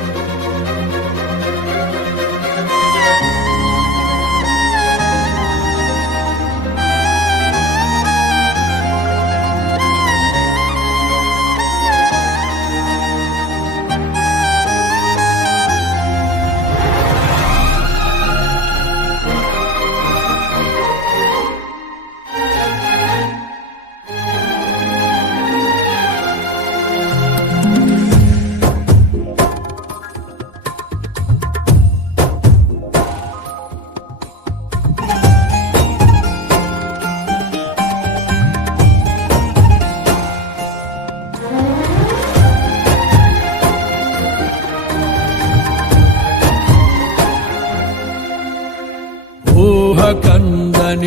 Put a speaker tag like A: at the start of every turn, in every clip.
A: Thank you.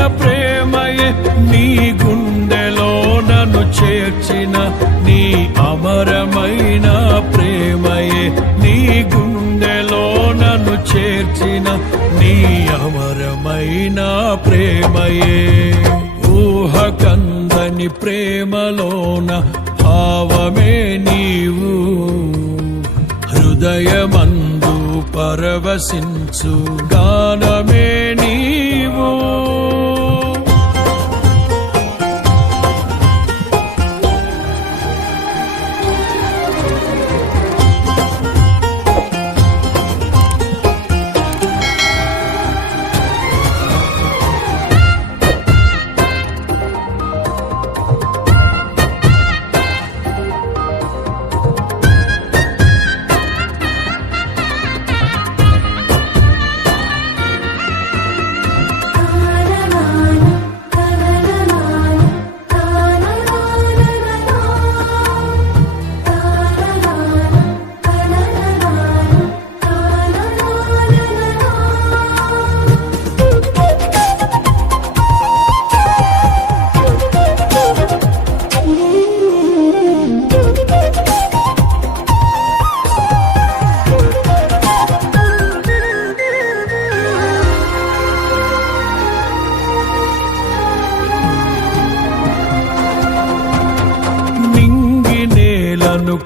A: ఆదరించిన ప్రేమయే నీ గుండెలో నన్ను చేర్చిన నీ అమరమైన ప్రేమయే నీ గుండెలో నన్ను చేర్చిన నీ అమరమైన ప్రేమయే. ఊహ కందని ప్రేమలోన భావమే నీవు. హృదయమందు పరవశించు గానమే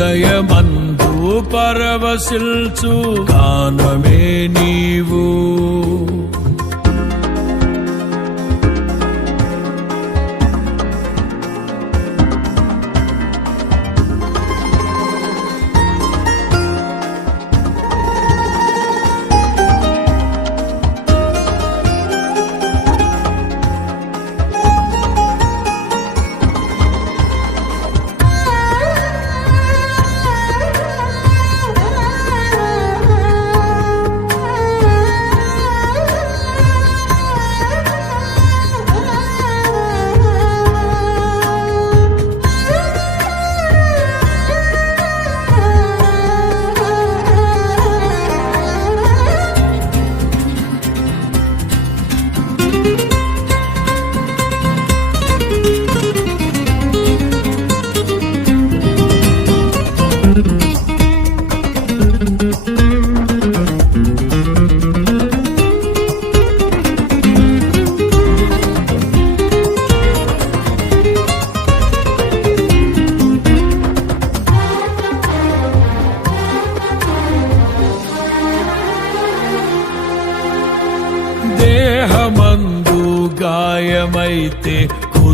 A: హృదయమందు పరవశిల్చు గానమే నీవు.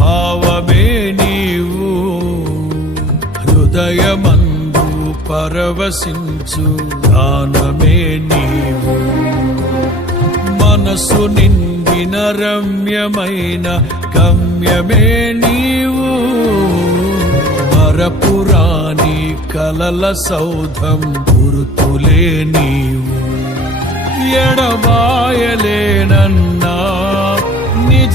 A: భావమే నీవు. హృదయమందు పరవశించు దానమే నీవు. మనసు నిండిన రమ్యమైన గమ్యమే నీవు. మరపురాని కలల సౌధం గురుతులే నీవు. ఎడబాయలేనన్నా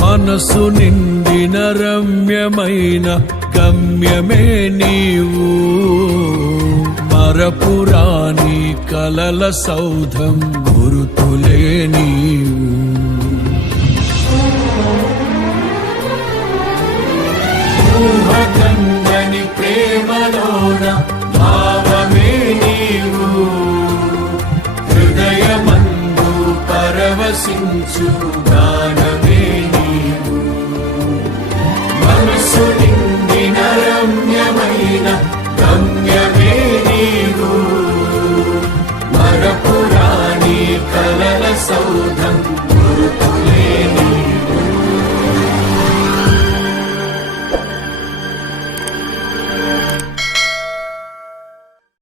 A: మనసు నిండిన రమ్యమైన గమ్యమే నీవు. మరపురాని కలల సౌధం గురుతులే నీవు. ఊహకందని ప్రేమలోన భావమే నీవు. హృదయమందు పరవశించు